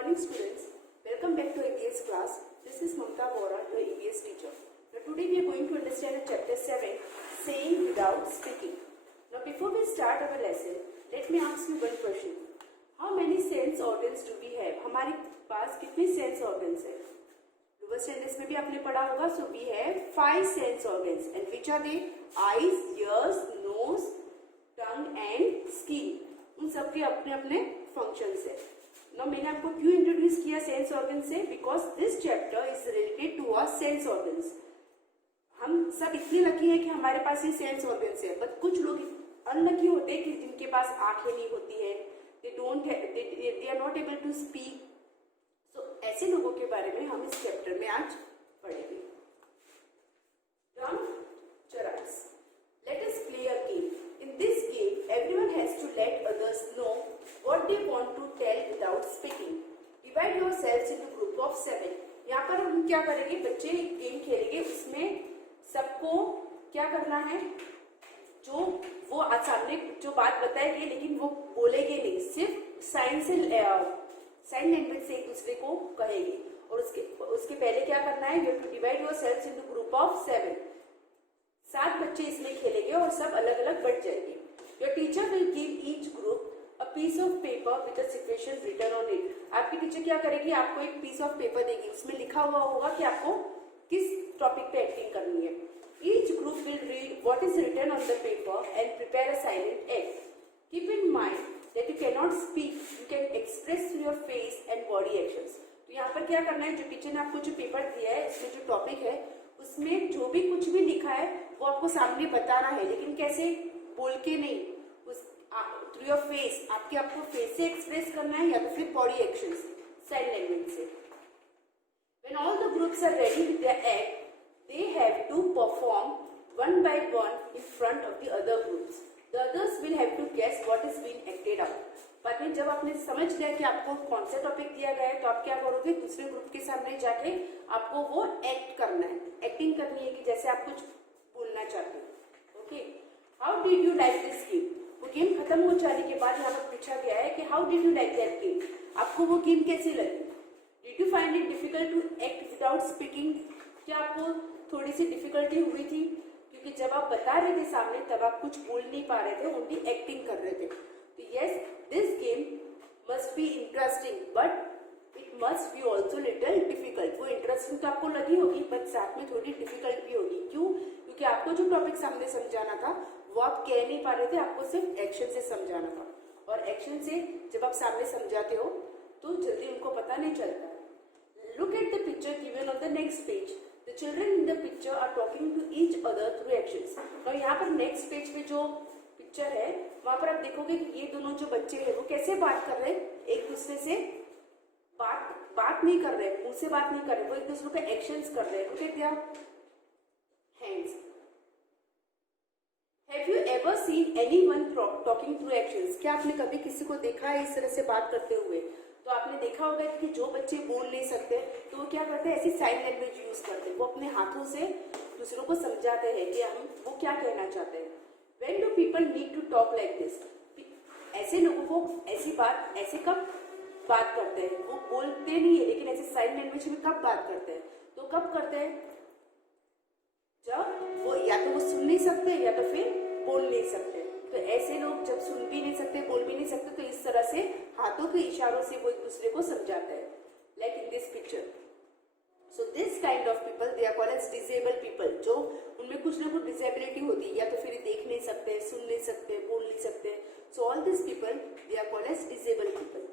morning students, welcome back to EVS class. This is Mamta Vora, your EVS teacher. Now today we are going to understand chapter 7, saying without speaking. Now before we start our lesson, let me ask you one question. How many sense organs do we have? हमारे पास कितने sense organs हैं? Lower standards में भी आपने पढ़ा होगा. So we have 5 sense organs, and which are they? Eyes, ears, nose, tongue and skin. उन सब के अपने अपने functions है. Now मैंने आपको क्यों इंट्रोड्यूस किया सेंस ऑर्गन से? Because this chapter is related to our sense organs. हम सब इतने लकी हैं कि हमारे पास ये सेंस ऑर्गन्स है, बट कुछ लोग अनलकी होते हैं कि जिनके पास आंखें नहीं होती है, they are not able to speak. So ऐसे लोगों के बारे में हम इस चैप्टर में आज पढ़ेंगे. चरास. Let us play a game. In this game, everyone has to let others know what they want to tell without speaking. Divide yourselves into group of 7. यहाँ पर हम क्या करेंगे? बच्चे गेम खेलेंगे. उसमें सबको क्या करना है? जो वो सामने जो बात बताएंगे लेकिन वो बोलेंगे नहीं, सिर्फ साइन लैंग्वेज से एक दूसरे को कहेंगे. और उसके पहले क्या करना है? You have to divide yourselves into group of 7. 7 बच्चे इसमें खेलेंगे और सब अलग अलग बढ़ जाएंगे. Your teacher will give each group a piece of paper with a situation written on it. आपकी टीचर क्या करेगी? आपको एक piece of paper देगी, उसमें लिखा हुआ होगा कि आपको किस टॉपिक पे एक्टिंग करनी है. Each group will read what is written on the paper and prepare a silent act. Keep in mind that you cannot speak, you can express through your face and body actions. तो यहाँ पर क्या करना है? जो teacher ने आपको जो पेपर दिया है, इसमें जो टॉपिक है, उसमें जो भी कुछ भी लिखा है वो आपको सामने बताना है, लेकिन कैसे? बोल के नहीं, थ्रू योर फेस. आपको फेस से एक्सप्रेस करना है या तो फिर बॉडी एक्शन से, साइन लैंग्वेज से. When all the groups are ready with their act, they have to perform one by one in front of the other groups. The others will have to guess what is being acted out. बाद में जब आपने समझ लिया कि आपको कौन सा टॉपिक दिया गया है, तो आप क्या करोगे? दूसरे ग्रुप के सामने जाके आपको वो एक्ट करना है, एक्टिंग करनी है कि जैसे आप कुछ बोलना चाहते हो. Okay. How did you like this game? वो गेम खत्म हो जाने के बाद यहाँ पर पूछा गया है कि how did you like that game? आपको वो गेम कैसी लगी? Did you find it difficult to act without speaking? क्या आपको थोड़ी सी डिफिकल्टी हुई थी? क्योंकि जब आप बता रहे थे सामने, तब आप कुछ बोल नहीं पा रहे थे, ओनली एक्टिंग कर रहे थे. तो yes, this game must be interesting, but it must be also little difficult. वो इंटरेस्टिंग तो आपको लगी होगी, बट साथ में थोड़ी डिफिकल्ट भी होगी. क्यों? क्योंकि आपको जो टॉपिक सामने समझाना था वो आप कह नहीं पा रहे थे, आपको सिर्फ एक्शन से समझाना था. और एक्शन से जब आप सामने समझाते हो तो जल्दी उनको पता नहीं चलता. Look at the picture given on the next page. The children in the picture are talking to each other through actions. और यहाँ पर नेक्स्ट पेज पे जो पिक्चर है, वहां पर आप देखोगे कि ये दोनों जो बच्चे हैं वो कैसे बात कर रहे हैं? एक दूसरे से बात नहीं कर रहे, मुंह से बात नहीं कर रहे, वो एक दूसरे का एक्शंस कर रहे हैं. Look at their hands. Have you ever seen anyone talking through actions? क्या आपने कभी किसी को देखा है इस तरह से बात करते हुए? तो आपने देखा होगा कि जो बच्चे बोल नहीं सकते तो वो क्या करते हैं? ऐसी साइन लैंग्वेज यूज करते हैं. वो अपने हाथों से दूसरों को समझाते हैं कि हम वो क्या कहना चाहते हैं. When do people need to talk like this? ऐसे लोगों को ऐसे कब बात करते हैं? वो बोलते नहीं है, लेकिन ऐसे साइन लैंग्वेज में कब बात करते हैं? तो कब करते हैं? जब वो या तो वो सुन नहीं सकते या तो फिर बोल नहीं सकते. तो ऐसे लोग जब सुन भी नहीं सकते, बोल भी नहीं सकते, तो इस तरह से हाथों के इशारों से वो एक दूसरे को समझाते हैं. Like in this picture. So this kind of people they are called as disabled people. जो उनमें कुछ ना कुछ डिसेबिलिटी होती है, या तो फिर देख नहीं सकते, सुन नहीं सकते, बोल नहीं सकते. So all this people they are called as disabled people.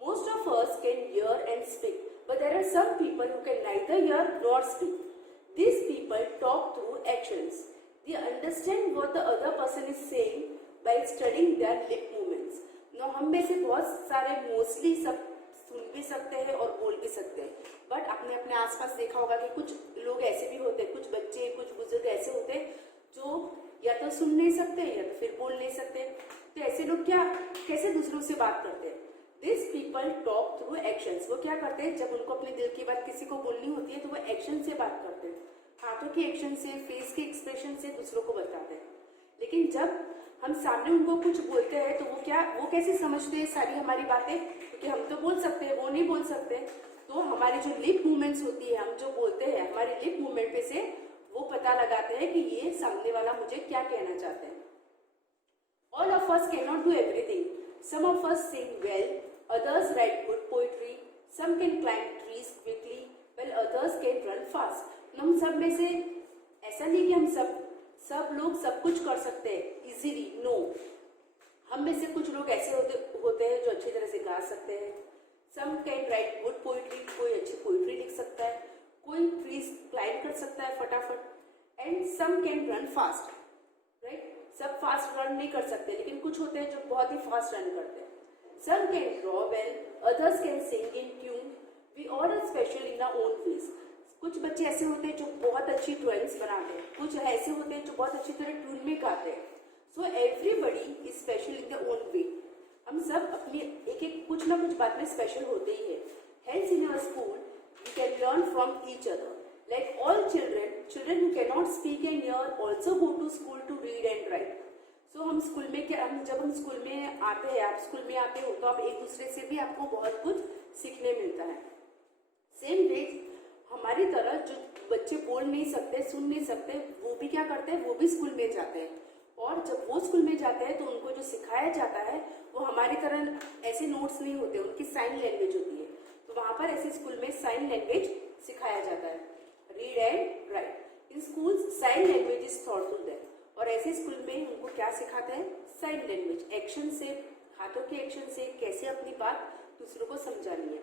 Most of us can hear and speak, but there are some people who can neither hear nor speak. These people talk through actions. They understand what the other person is saying by studying their lip movements. Now हम में से बहुत सारे mostly सब सुन भी सकते हैं और बोल भी सकते हैं, बट आपने अपने आसपास देखा होगा कि कुछ लोग ऐसे भी होते हैं, कुछ बच्चे, कुछ बुजुर्ग ऐसे होते हैं जो या तो सुन नहीं सकते या तो फिर बोल नहीं सकते. तो ऐसे लोग कैसे दूसरों से बात करते हैं? These people talk through actions. वो क्या करते हैं? जब उनको अपने दिल की बात किसी को बोलनी होती है तो वो एक्शन से बात करते हैं, हाथों के एक्शन से, फेस के एक्सप्रेशन से दूसरों को बताते हैं. लेकिन जब हम सामने उनको कुछ बोलते हैं तो वो कैसे समझते हैं सारी हमारी बातें, क्योंकि हम तो बोल सकते हैं, वो नहीं बोल सकते। तो हमारी जो लिप मूवमेंट्स होती है, हम जो बोलते हैं, हमारी लिप मूवमेंट पे से वो पता लगाते हैं कि ये सामने वाला मुझे क्या कहना चाहते हैं। All of us cannot do everything. Some of us sing well, others write good poetry, some can climb trees quickly, while others can run fast. हम सब में से ऐसा नहीं कि हम सब लोग सब कुछ कर सकते हैं इजीली, नो। हम में से कुछ लोग ऐसे होते हैं जो अच्छी तरह से गा सकते हैं। Some can write good poetry, कोई अच्छी पोइट्री लिख सकता है, कोई ट्रीज क्लाइंब कर सकता है फटाफट, and some can run fast, right. सब फास्ट रन नहीं कर सकते, लेकिन कुछ होते हैं जो बहुत ही फास्ट रन करते हैं। Some can draw well, others can sing in tune, we all are special in our own ways. कुछ बच्चे ऐसे होते हैं जो बहुत अच्छी ड्राइंग्स बनाते हैं, कुछ ऐसे होते हैं जो बहुत अच्छी तरह ट्यून में गाते हैं। So everybody is special in the own way. हम सब अपनी एक कुछ ना कुछ बात में स्पेशल होते ही है। Hence in our school we can learn from each other. Like all children who cannot speak and hear also go to school to read and write. So हम स्कूल में जब हम स्कूल में आते हैं, आप स्कूल में आते हो तो आप एक दूसरे से भी आपको बहुत कुछ सीखने मिलता है। सेम वे हमारी तरह जो बच्चे बोल नहीं सकते, सुन नहीं सकते, वो भी क्या करते हैं, वो भी स्कूल में जाते हैं। और जब वो स्कूल में जाते हैं तो उनको जो सिखाया जाता है वो हमारी तरह ऐसे नोट्स नहीं होते, उनकी साइन लैंग्वेज होती है। तो वहाँ पर ऐसे स्कूल में साइन लैंग्वेज सिखाया जाता है, read and write. In schools sign language is taught to them. और ऐसे स्कूल में उनको क्या सिखाते हैं, साइन लैंग्वेज, एक्शन से, हाथों के एक्शन से कैसे अपनी बात दूसरों को समझानी है।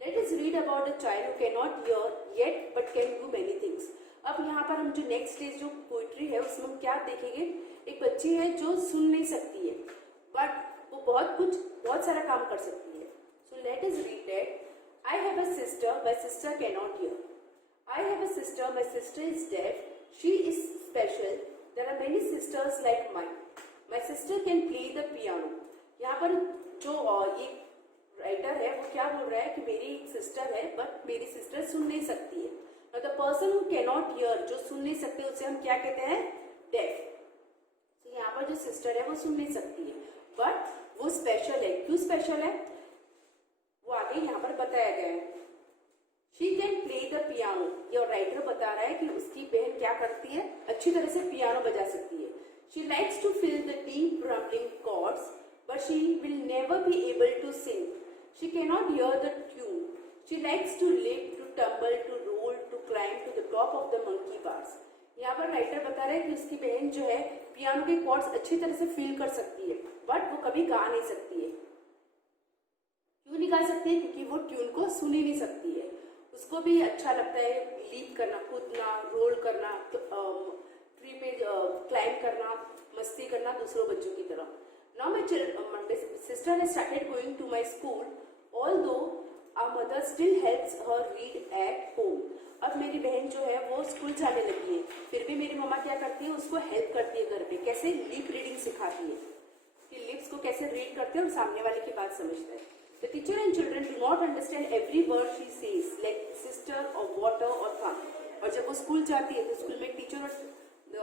Let us read about a child who can not here yet but can do many things. अब यहाँ पर हम जो नेक्स्ट स्टेज जो पोइट्री है उसमें हम क्या देखेंगे, एक बच्ची है जो सुन नहीं सकती है बट वो बहुत सारा काम कर सकती है। So let us read that. I have a sister, my sister can not here. I have a sister, my sister is deaf, she is special, there are many sisters like mine. My sister can play the piano. यहाँ पर जो ये writer है वो क्या बोल रहा है कि मेरी एक सिस्टर है बट मेरी सिस्टर सुन नहीं सकती है। Now the person who cannot hear, जो सुन नहीं सकते उसे हम क्या कहते हैं, deaf. तो यहाँ पर जो सिस्टर है वो सुन नहीं सकती है बट वो स्पेशल है। क्यों स्पेशल है वो आगे यहाँ पर बताया गया है। She can play the piano. ये राइटर बता रहा है कि उसकी बहन क्या करती है, अच्छी तरह से पियानो बजा सकती है। She likes to feel the deep rumbling chords, but she will never be able to sing. She cannot hear the tune. She likes to leap, to tumble, to roll, to climb to the top of the monkey bars. यहाँ पर writer बता रहा है कि उसकी बहन जो है पियानो के कॉर्ड्स अच्छी तरह से फील कर सकती है बट वो कभी गा नहीं सकती है। क्यों नहीं गा सकती है, क्योंकि वो ट्यून को सुन ही नहीं सकती है। उसको भी अच्छा लगता है लीप करना, कूदना, रोल करना, ट्री पे क्लाइंब करना, मस्ती करना दूसरों बच्चों की तरह। Now my sister has started going to my school although our mother still helps her read at home. अब मेरी बहन जो है वो स्कूल जाने लगी है, फिर भी मेरी मम्मा क्या करती है, उसको हेल्प करती है घर पे। कैसे, लिप रीडिंग सिखाती है कि लिप्स को कैसे रीड करते हैं और सामने वाले की बात समझते हैं। The teacher and children do not understand every word she says, like sister or water or thumb. और जब वो स्कूल जाती है तो स्कूल में टीचर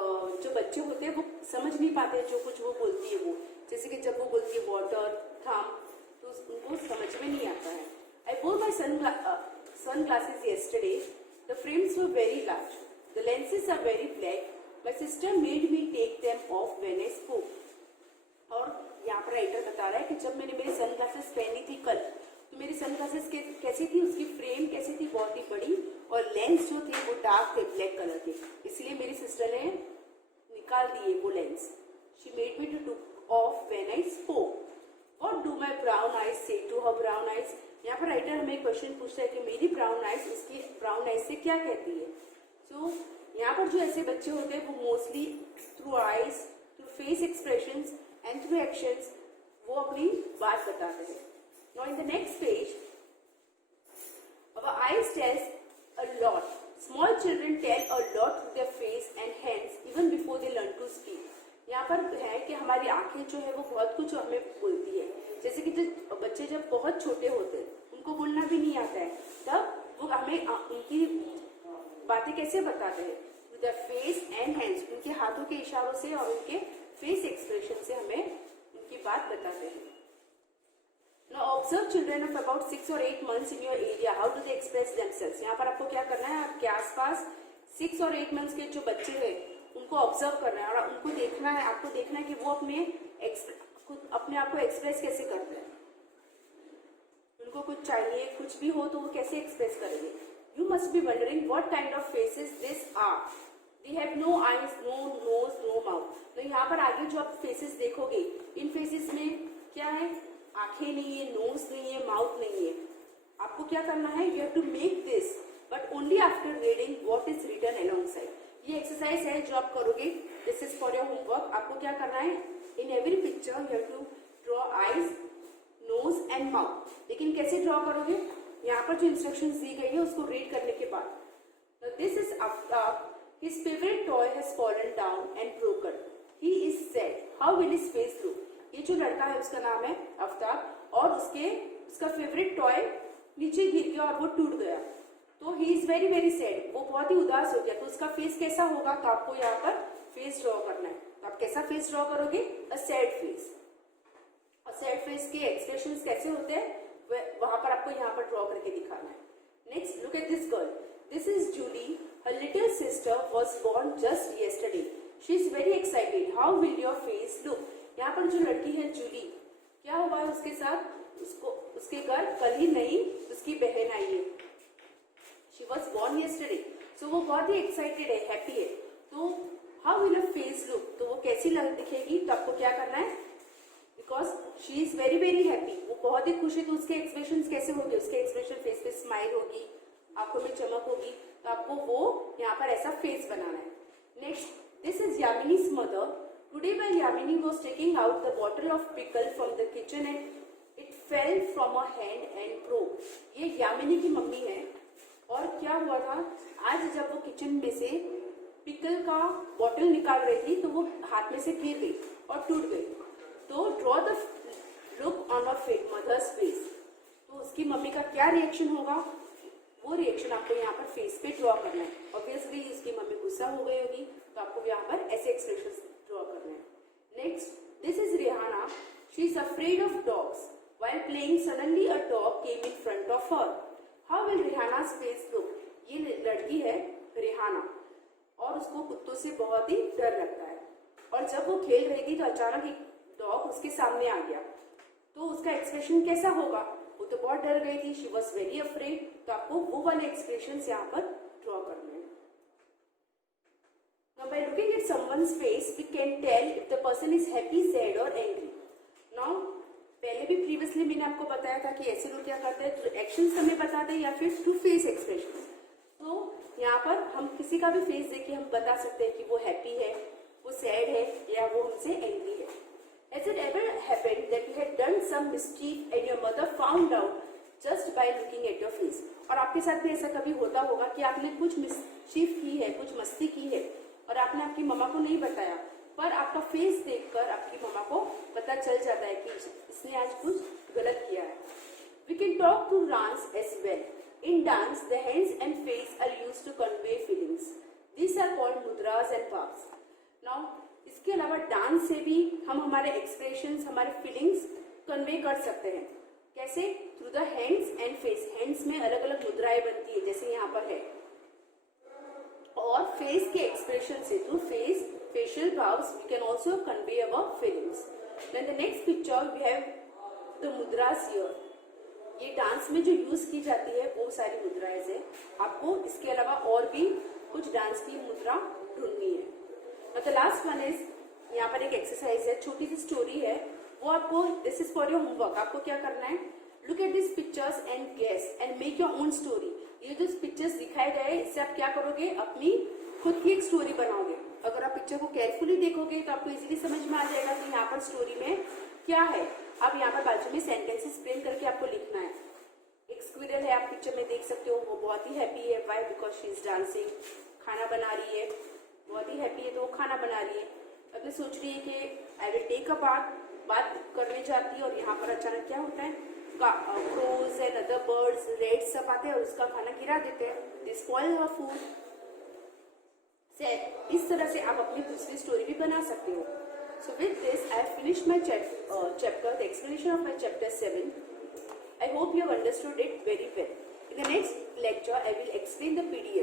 और जो बच्चे होते हैं वो समझ नहीं पाते जो कुछ वो बोलती है। वो जैसे कि जब वो बोलती है वाटर, थम, तो उनको समझ में नहीं आता है। I wore my sunglasses yesterday. The frames were very large. The lenses are very black. My sister made me take them off when I spoke. और यहाँ पर राइटर बता रहा है कि जब मैंने मेरी सनग्लासेस पहनी थी कल, तो मेरी सनग्लासेस कैसी थी, उसकी फ्रेम कैसी थी, बहुत ही बड़ी, और लेंस जो थे वो डार्क थे, ब्लैक कलर के, इसलिए मेरी सिस्टर ने निकाल दिए वो lens. She made me two of when I spoke. What do my brown eyes से टू हर ब्राउन आइज। यहाँ पर राइटर हमें क्वेश्चन पूछता है कि मेरी ब्राउन आइज उसकी ब्राउन आइज से क्या कहती है। सो यहाँ पर जो ऐसे बच्चे होते हैं वो mostly through eyes, through face expressions and through actions वो अपनी बात बताते हैं। Now in the next page, our eyes tells a lot. Small children tell a lot through their face and hands even before they learn to speak. यहाँ पर है कि हमारी आंखें जो है वो बहुत कुछ हमें बोलती है। जैसे कि जो बच्चे जब बहुत छोटे होते हैं उनको बोलना भी नहीं आता है, तब वो हमें उनकी बातें कैसे बताते हैं, through their face and hands, उनके हाथों के इशारों से और उनके फेस एक्सप्रेशन से हमें उनकी बात बताते हैं. Now observe children of about 6 or 8 months in your area. How do they express themselves? यहाँ पर आपको क्या करना है, आपके आसपास 6 और 8 मंथ्स के जो बच्चे हैं उनको ऑब्जर्व करना है और उनको देखना है, आपको देखना है कि वो अपने आप को एक्सप्रेस कैसे करते हैं. उनको कुछ चाहिए, कुछ भी हो तो वो कैसे एक्सप्रेस करेंगे. You must be wondering what kind of faces this are. They have no eyes, no nose, no mouth. तो यहाँ पर आगे जो आप फेसेस देखोगे, इन फेसेस में क्या है, आंखें नहीं है, नोज नहीं है, माउथ नहीं है. आपको क्या करना है, you have to make this but only after reading what is written alongside. ये एक्सरसाइज है जो आप करोगे. This is for your homework. आपको क्या करना है, in every picture you have to draw eyes, nose and mouth. लेकिन कैसे ड्रॉ करोगे, यहाँ पर जो इंस्ट्रक्शंस दी गई है उसको रीड करने के बाद. This is Aftab. His favorite toy has fallen down and broken. He is sad. How will his face look? ये जो लड़का है उसका नाम है आफ्ताब और उसका फेवरेट टॉय नीचे गिर गया और वो टूट गया. तो he is very very sad. वो बहुत ही उदास हो गया. तो उसका फेस कैसा होगा, तो आपको यहाँ पर फेस ड्रॉ करना है. तो आप कैसा फेस ड्रॉ करोगे, अ सैड फेस. और सैड फेस के एक्सप्रेशंस कैसे होते हैं वहां पर आपको यहाँ पर ड्रॉ करके दिखाना है. Next look at this girl. This is Julie. Her little sister was born just yesterday. She is very excited. How will your face look? यहाँ पर जो लड़की है जूली, क्या हुआ है उसके साथ, उसके घर कल ही नहीं उसकी बहन आई है. She was born yesterday. So वो बहुत ही excited है, happy है. तो how will her face look? तो वो कैसी दिखेगी, तो आपको क्या करना है, because she is very very happy. वो बहुत ही खुश है तो उसके एक्सप्रेशन कैसे होंगे, उसके एक्सप्रेशन फेस पे स्माइल होगी, आंखों में चमक होगी. तो आपको वो यहाँ पर ऐसा फेस बनाना है. Next, this is Yamini's mother. Today while Yamini was taking out the bottle of pickle from the kitchen and it fell from her hand and broke. ये यामिनी की मम्मी है. और क्या हुआ था, आज जब वो किचन में से पिकल का बॉटल निकाल रही थी तो वो हाथ में से गिर गई और टूट गई. तो draw the look on her mother's face. तो उसकी मम्मी का क्या रिएक्शन होगा, वो रिएक्शन आपको यहाँ पर फेस पे ड्रॉ करना है. ऑब्वियसली इसकी मम्मी गुस्सा हो गई होगी तो आपको यहाँ पर ऐसे एक्सप्रेशन ड्रॉ करना है. Next, this is Rihanna. She is afraid of dogs. While playing suddenly a dog came in front of her. How will Rihanna's face look? ये लड़की है रिहाना और उसको कुत्तों से बहुत ही डर लगता है. और जब वो खेल रही थी तो अचानक एक डॉग उसके सामने आ गया. तो उसका एक्सप्रेशन कैसा होगा, वो तो बहुत डर गई थी. She was very afraid. तो आपको वो वाले एक्सप्रेशन यहाँ पर ड्रॉ करने हैं. Now by looking at someone's face, we can tell if the person is happy, sad or angry. Now पहले भी प्रीवियसली मैंने आपको बताया था कि ऐसे लोग क्या करते हैं, एक्शंस हमें बताते हैं या फिर थ्रू फेस एक्सप्रेशन. तो यहाँ पर हम किसी का भी फेस देख के हम बता सकते हैं कि वो हैप्पी है, वो सैड है या वो हमसे एंग्री है. Has it ever happened that you had done some mischief and your mother found out just by looking at your face? और आपके साथ भी ऐसा कभी होता होगा कि आपने कुछ मिसचीफ की है, कुछ मस्ती की है और आपने आपकी मम्मा को नहीं बताया, पर आपका फेस देखकर आपकी मम्मा को पता चल जाता है कि इसने आज कुछ गलत किया है. We can talk to dance as well. In dance, the hands and face are used to convey feelings. These are called mudras and pawns. Now, इसके अलावा डांस से भी हम हमारे एक्सप्रेशंस, हमारे फीलिंग्स कन्वे कर सकते हैं. कैसे? Through the hands and face. Hands में अलग अलग मुद्राएं बनती है जैसे यहाँ पर है. और फेस के एक्सप्रेशन से थ्रू फेस, फेशियल भाव्स, we can also convey our feelings. Then the next picture we have the mudras here. ये डांस में जो यूज की जाती है वो सारी मुद्राएं हैं. आपको इसके अलावा और भी कुछ डांस की मुद्रा ढूंढनी है. द लास्ट वन इज, यहाँ पर एक एक्सरसाइज है, छोटी सी स्टोरी है, वो आपको, this is for your homework. आपको क्या करना है, look at this pictures and guess and make your own story. ये जो पिक्चर्स दिखाए गए इससे आप क्या करोगे, अपनी खुद की एक स्टोरी बनाओगे. अगर आप पिक्चर को केयरफुली देखोगे तो आपको इजीली समझ में आ जाएगा कि यहाँ पर स्टोरी में क्या है. आप यहाँ पर बाजू में सेंटेंसेस फ्रेम करके आपको लिखना है. एक स्क्विरल है, आप पिक्चर में देख सकते हो, वो बहुत ही हैप्पी है. Why? Because she is dancing. खाना बना रही है, बहुत ही हैप्पी है तो वो खाना बना रही है. अब सोच रही है कि आई विल टेक अ बात करने जाती है और यहाँ पर अचानक क्या होता है, crows and other birds, rats सब आते हैं और उसका खाना गिरा देते हैं. They spoil her food. इस तरह से आप अपनी दूसरी स्टोरी भी बना सकते हो. So with this, I have finished my chapter, the explanation of my chapter 7. I hope you have understood it very well. In the next lecture, I will explain the PDF